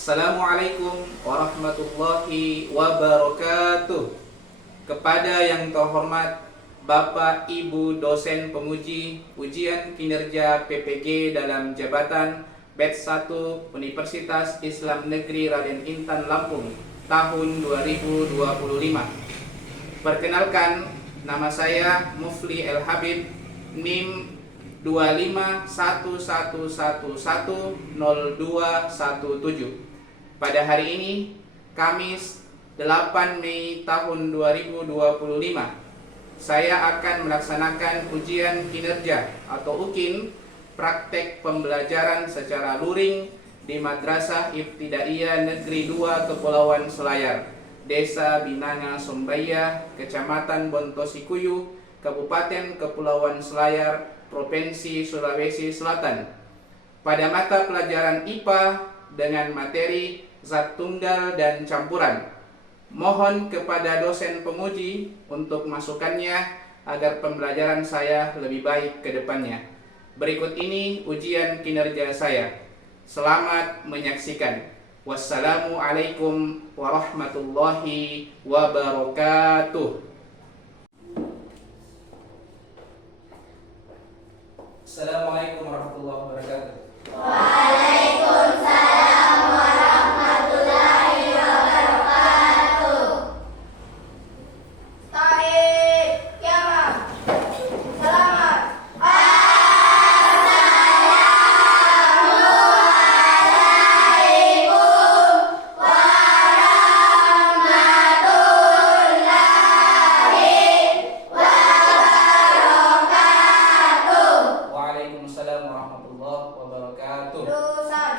Assalamualaikum warahmatullahi wabarakatuh. Kepada yang terhormat Bapak Ibu dosen penguji ujian kinerja PPG dalam jabatan Batch 1 Universitas Islam Negeri Raden Intan Lampung tahun 2025. Perkenalkan, nama saya Mufli El Habib, NIM 2511110217. Pada hari ini, Kamis 8 Mei tahun 2025, saya akan melaksanakan ujian kinerja atau UKIN praktek pembelajaran secara luring di Madrasah Ibtidaiyah Negeri 2 Kepulauan Selayar, Desa Binanga Sombaya, Kecamatan Bontosikuyu, Kabupaten Kepulauan Selayar, Provinsi Sulawesi Selatan, pada mata pelajaran IPA dengan materi zat tunggal dan campuran. Mohon kepada dosen penguji untuk masukannya agar pembelajaran saya lebih baik ke depannya. Berikut ini ujian kinerja saya. Selamat menyaksikan. Wassalamualaikum warahmatullahi wabarakatuh. Assalamualaikum warahmatullahi wabarakatuh. Waalaikumsalam warahmatullahi wabarakatuh. Taib, kiamat. Selamat. Assalamualaikum warahmatullahi wabarakatuh. Waalaikumsalam warahmatullahi wabarakatuh. Lulusan.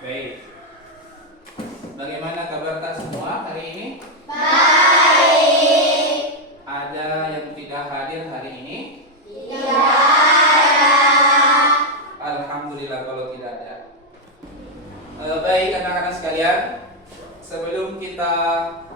Baik. Bagaimana kabar tak semua hari ini? Baik. Ada yang tidak hadir hari ini? Tidak ada. Alhamdulillah kalau tidak ada. Baik anak-anak sekalian, sebelum kita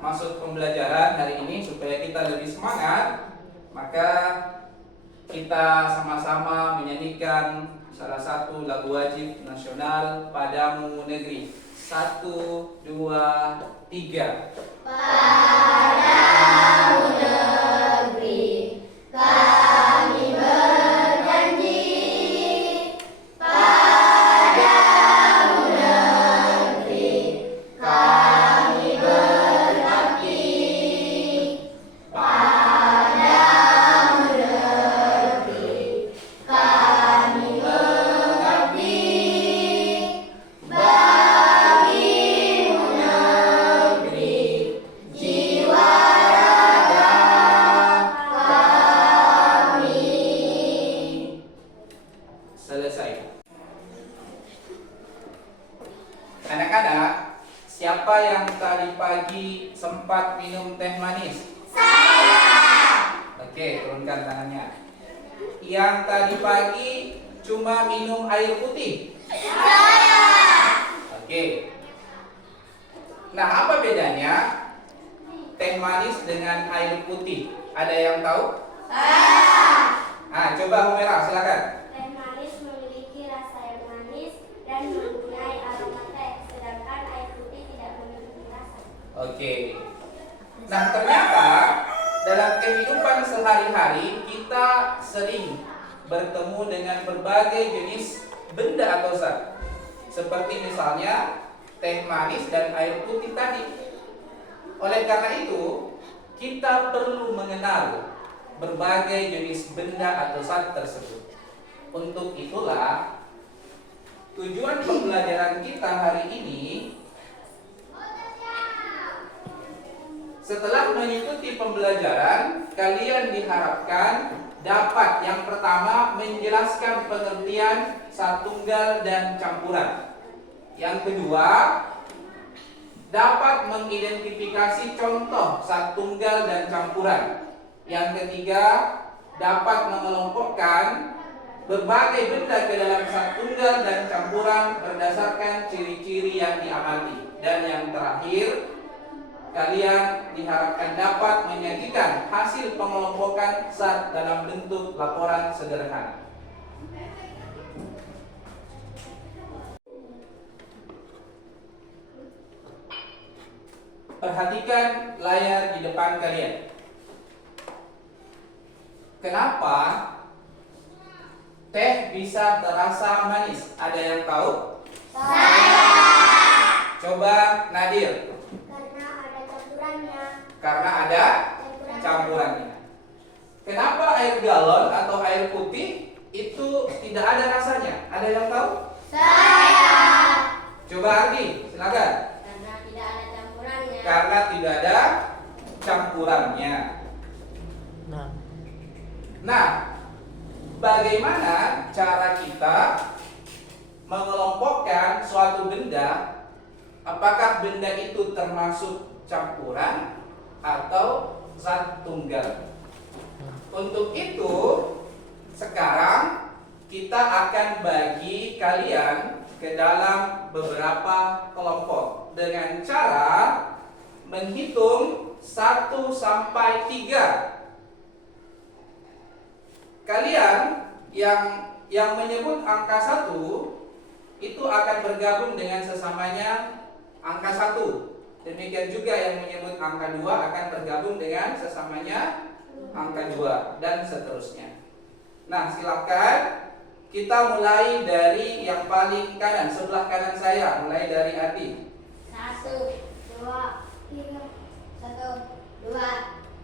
masuk pembelajaran hari ini supaya kita lebih semangat, maka kita sama-sama menyanyikan salah satu lagu wajib nasional Padamu Negeri. 1, 2, 3. Padamu negeri kami berjanji, padamu negeri kami berbakti, padamu negeri kami mengabdi, bagimu negeri jiwa raga kami. Selesai. Anak-anak, siapa yang tadi pagi sempat minum teh manis? Oke, turunkan tangannya. Yang tadi pagi cuma minum air putih? Oke. Nah, apa bedanya teh manis dengan air putih? Ada yang tahu? Nah, coba Humaira, silakan. Teh manis memiliki rasa yang manis dan mempunyai aroma teh, sedangkan air putih tidak memiliki rasa. Oke. Nah, ternyata dalam kehidupan sehari-hari kita sering bertemu dengan berbagai jenis benda atau zat. Seperti misalnya teh manis dan air putih tadi. Oleh karena itu, kita perlu mengenal berbagai jenis benda atau zat tersebut. Untuk itulah tujuan pembelajaran kita hari ini, setelah mengikuti pembelajaran, kalian diharapkan dapat yang pertama menjelaskan pengertian zat tunggal dan campuran. Yang kedua, dapat mengidentifikasi contoh zat tunggal dan campuran. Yang ketiga, dapat mengelompokkan berbagai benda ke dalam zat tunggal dan campuran berdasarkan ciri-ciri yang diamati. Dan yang terakhir, kalian diharapkan dapat menyajikan hasil pengelompokan zat dalam bentuk laporan sederhana. Perhatikan layar di depan kalian. Kenapa teh bisa terasa manis? Ada yang tahu? Saya. Coba Nadir. Karena ada campurannya. Karena ada campurannya. Kenapa air galon atau air putih itu tidak ada rasanya? Ada yang tahu? Saya. Coba Ardi, silakan. Karena tidak ada campurannya. Karena tidak ada campurannya. Nah, bagaimana cara kita mengelompokkan suatu benda? Apakah benda itu termasuk campuran atau zat tunggal? Untuk itu, sekarang kita akan bagi kalian ke dalam beberapa kelompok dengan cara menghitung 1 sampai 3. Kalian yang menyebut angka 1 itu akan bergabung dengan sesamanya angka 1. Demikian juga yang menyebut angka 2 akan bergabung dengan sesamanya angka 2 dan seterusnya. Nah, silakan kita mulai dari yang paling kanan, sebelah kanan saya, mulai dari Ardi. 1, 2, 3. 1, 2,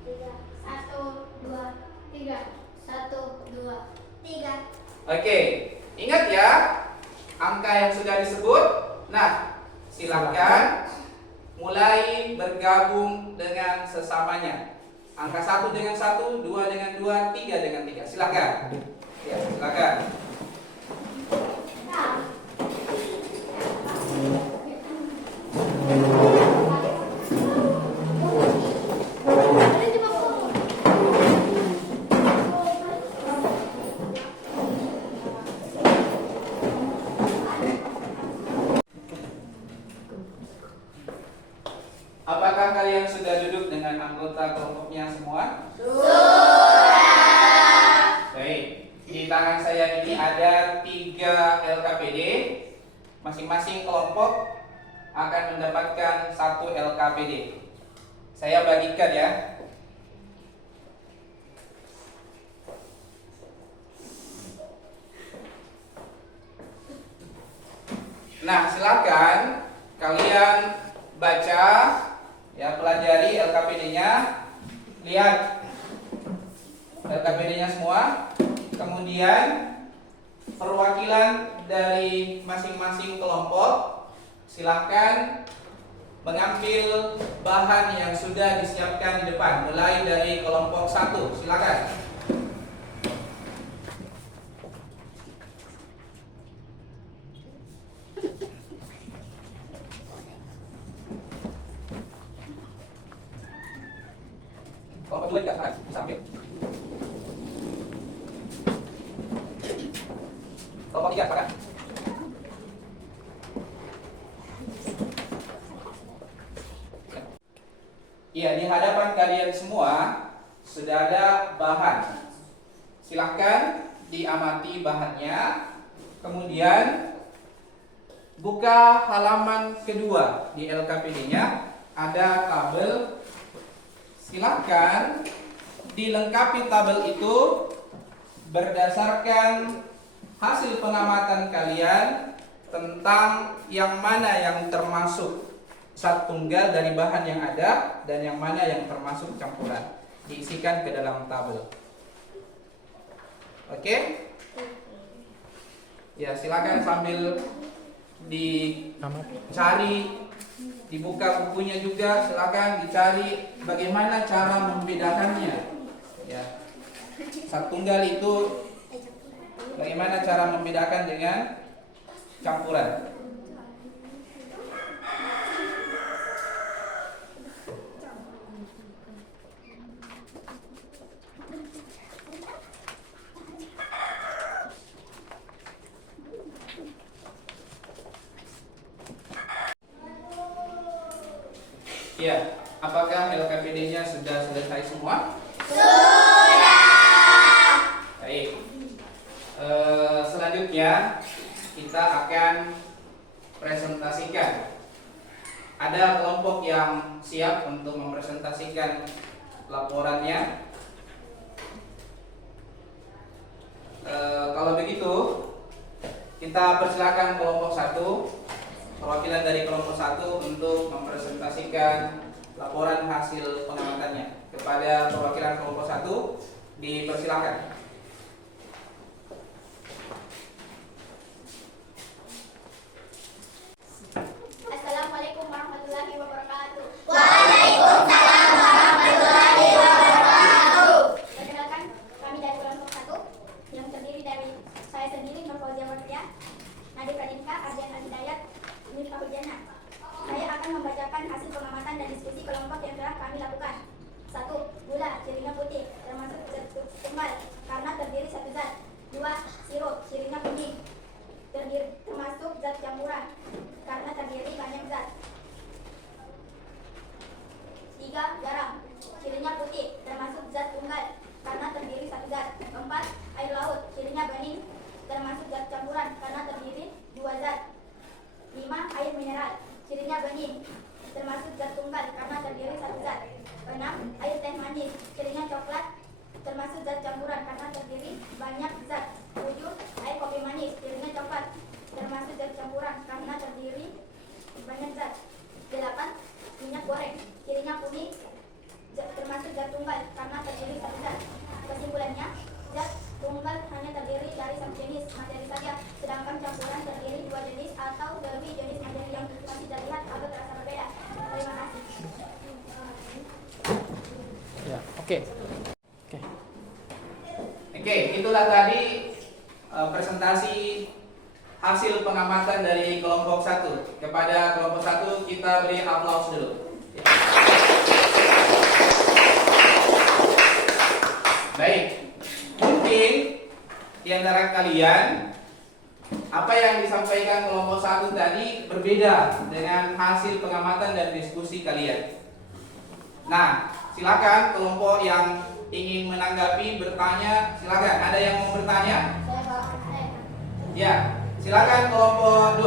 3. 1, 2, 3. 1, 2, 3. Oke, ingat ya angka yang sudah disebut. Nah, silakan mulai bergabung dengan sesamanya. Angka 1 dengan 1, 2 dengan 2, 3 dengan 3. Silakan. Ya, silakan. Apakah kalian sudah duduk dengan anggota kelompoknya semua? Sudah. Baik, di tangan saya ini ada 3 LKPD. Masing-masing kelompok akan mendapatkan 1 LKPD. Saya bagikan ya. Nah, silakan kalian baca ya, pelajari LKPD-nya, lihat LKPD-nya semua. Kemudian perwakilan dari masing-masing kelompok silahkan mengambil bahan yang sudah disiapkan di depan, mulai dari kelompok 1. Silakan. Kelompok 2 juga silakan, bisa ambil. Kelompok 3 silakan. Iya, di hadapan kalian semua sudah ada bahan. Silahkan diamati bahannya. Kemudian buka halaman kedua di LKPD-nya, ada tabel. Silahkan dilengkapi tabel itu berdasarkan hasil pengamatan kalian tentang yang mana yang termasuk zat tunggal dari bahan yang ada dan yang mana yang termasuk campuran. Diisikan ke dalam tabel. Oke? Ya, silakan sambil dicari, dibuka bukunya juga, silakan dicari bagaimana cara membedakannya. Ya. Zat tunggal itu bagaimana cara membedakan dengan campuran. Ya, apakah LKPD-nya sudah selesai semua? Baik. Selanjutnya kita akan presentasikan. Ada kelompok yang siap untuk mempresentasikan laporannya. Kalau begitu, kita persilakan kelompok 1, perwakilan dari kelompok 1 untuk mempresentasikan laporan hasil pengamatannya. Kepada perwakilan kelompok 1, dipersilakan. Assalamualaikum warahmatullahi wabarakatuh. Waalaikumsalam warahmatullahi wabarakatuh. Perkenalkan, kami dari kelompok 1 yang terdiri dari saya sendiri, Nur Fauzia Wardia, Nadia Pradinka, Ardian Hidayat, Nifah Hujana. Saya akan membacakan hasil pengamatan dan diskusi kelompok yang telah kami lakukan. 1. Gula, cirinya putih, termasuk zat tunggal karena terdiri satu zat. 2. Sirup, cirinya kuning, termasuk zat campuran karena terdiri banyak zat. 3. Garam, cirinya putih, termasuk zat tunggal karena terdiri satu zat. 4. Air laut, cirinya bening, termasuk zat campuran karena terdiri dua zat. 5. Air mineral, cirinya bening, termasuk zat tunggal karena terdiri satu zat. 6. Air teh manis, cirinya coklat, termasuk zat campuran karena terdiri banyak zat. 7. Air kopi manis, cirinya coklat, termasuk zat campuran karena terdiri banyak zat. 8. Minyak goreng, cirinya kuning, termasuk zat tunggal karena terdiri satu zat. Kesimpulannya, zat tunggal hanya terdiri dari satu jenis materi saja, sedangkan campuran terdiri dua jenis atau lebih jenis materi yang masih terlihat atau terasa berbeda. Terima kasih. Ya, oke. Oke, itulah tadi presentasi hasil pengamatan dari kelompok 1. Kepada kelompok 1 kita beri aplaus dulu. Baik, mungkin di antara kalian apa yang disampaikan kelompok 1 tadi berbeda dengan hasil pengamatan dan diskusi kalian. Nah, silakan kelompok yang ingin menanggapi, bertanya, silakan. Ada yang mau bertanya? Ya, silakan kelompok 2.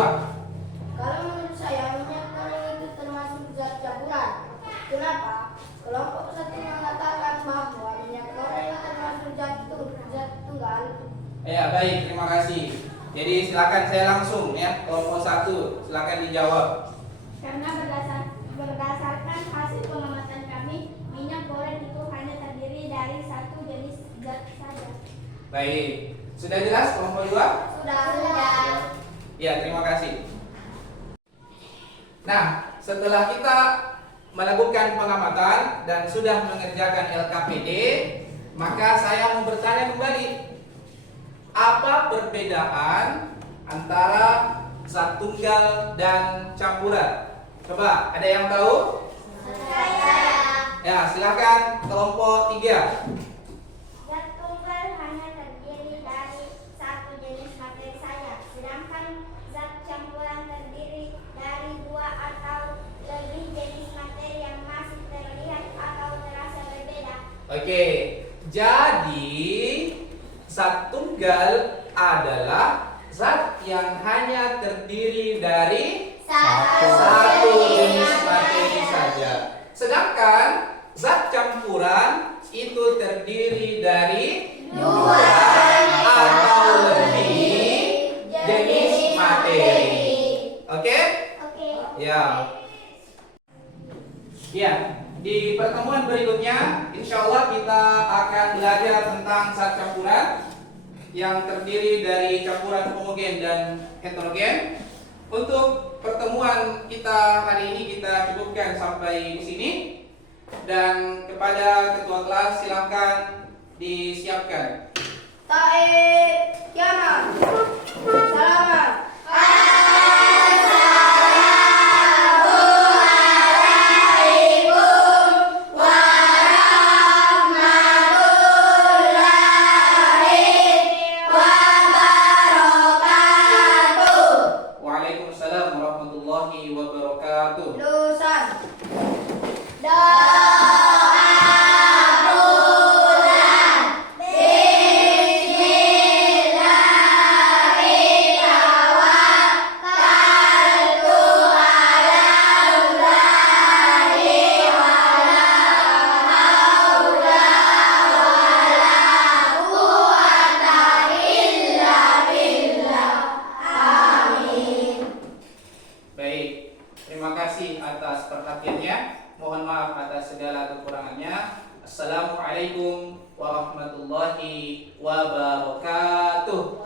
Kalau menurut saya minyak goreng itu termasuk zat campuran. Kenapa? Kelompok 1 mengatakan bahwa minyak goreng termasuk zat tunggal. Ya, baik, terima kasih. Jadi silakan saya langsung ya, kelompok 1, silakan dijawab. Karena berdasarkan hasil pengamatan kami, minyak goreng itu hanya terdiri dari satu jenis zat saja. Baik, sudah jelas kelompok 2? Sudah. Ya, terima kasih. Nah, setelah kita melakukan pengamatan dan sudah mengerjakan LKPD, maka saya mau bertanya kembali, apa perbedaan antara zat tunggal dan campuran? Coba, ada yang tahu? Ya, silakan kelompok 3. Zat tunggal hanya terdiri dari satu jenis materi saja, sedangkan zat campuran terdiri dari dua atau lebih jenis materi yang masih terlihat atau terasa berbeda. Oke, jadi zat tunggal adalah zat yang hanya terdiri dari satu jenis materi saja. Sedangkan zat campuran itu terdiri dari dua atau lebih jenis materi. Oke? Oke. Ya. Ya, di pertemuan berikutnya insya Allah kita akan belajar tentang zat campuran. yang terdiri dari campuran homogen dan heterogen. Untuk pertemuan kita hari ini kita cukupkan sampai di sini. Dan kepada ketua kelas silakan disiapkan. Taib kiamat. Salaman. Waalaikumsalam warahmatullahi wabarakatuh. Lulusan. Baik, terima kasih atas perhatiannya. Mohon maaf atas segala kekurangannya. Assalamualaikum warahmatullahi wabarakatuh.